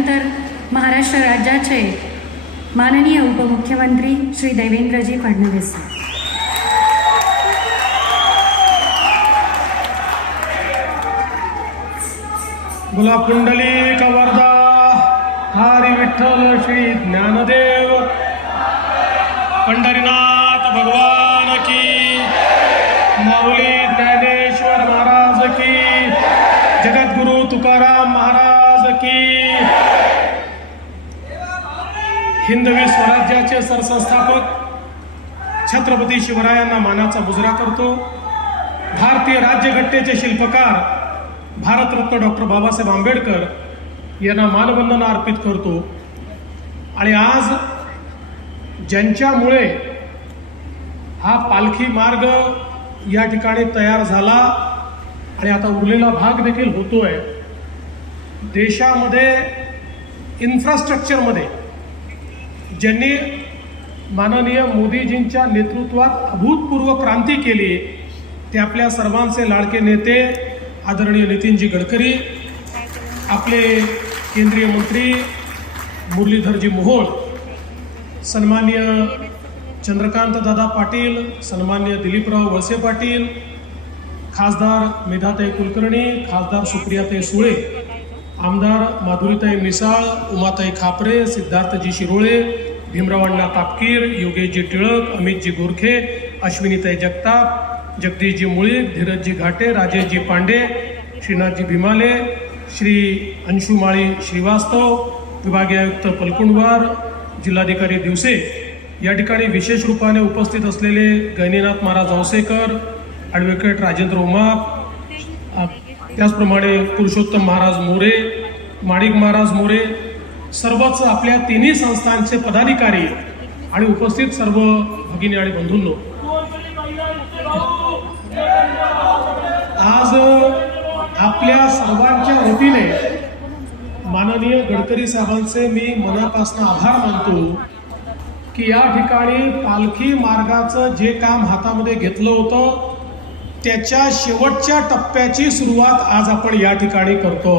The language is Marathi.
त्यानंतर महाराष्ट्र राज्याचे माननीय उपमुख्यमंत्री श्री देवेंद्रजी फडणवीस. बोला पुंडलिक वरदा हरी विठ्ठल श्री ज्ञानदेव. पंढरीनाथ भगवान की माऊली ज्ञानेश्वर महाराज की जगद्गुरु तुकाराम महाराज की हिंदवी स्वराज्याचे सरसंस्थापक छत्रपती शिवरायांना मानाचा मुजरा करतो. भारतीय राज्यघटनेचे शिल्पकार भारतरत्न डॉक्टर बाबासाहेब आंबेडकर यांना मानवंदना अर्पित करतो. आणि आज ज्यांच्यामुळे हा पालखी मार्ग या ठिकाणी तयार झाला आणि आता उरलेला भाग देखील होतोय. देशामध्ये इन्फ्रास्ट्रक्चरमध्ये ज्यांनी माननीय मोदीजींच्या नेतृत्वात अभूतपूर्व क्रांती केली ते आपल्या सर्वांचे लाडके नेते आदरणीय नितीनजी गडकरी आपले केंद्रीय मंत्री मुरलीधरजी मोहोळ सन्मान्य चंद्रकांत दादा पाटील सन्मान्य दिलीपराव वळसे पाटील खासदार मेधाताई कुलकर्णी खासदार सुप्रियाताई सुळे आमदार माधुरीताई मिसाळ उमाताई खापरे सिद्धार्थजी शिरोळे भीमराव अण्णा तापकीर योगेशजी टिळक अमितजी गोरखे अश्विनीताई जगताप जगदीशजी मुळीक धीरजजी घाटे राजेशजी पांडे श्रीनाथजी भीमाले श्री अंशुमाळी श्रीवास्तव विभागीय आयुक्त पलकुंडवार जिल्हाधिकारी दिवसे. या ठिकाणी विशेष रूपाने उपस्थित असलेले गैनीनाथ महाराज औसेकर ॲडव्होकेट राजेंद्र उमाप त्याचप्रमाणे पुरुषोत्तम महाराज मोरे माणिक महाराज मोरे सर्वच आपल्या तिन्ही संस्थांचे पदाधिकारी आणि उपस्थित सर्व भगिनी आणि बंधूंनो. आज आपल्या सर्वांच्या वतीने माननीय गडकरी साहेबांचे मी मनापासून आभार मानतो की या ठिकाणी पालखी मार्गाचं जे काम हातामध्ये घेतलं होतं त्याच्या शेवटच्या टप्प्याची सुरुवात आज आपण या ठिकाणी करतो.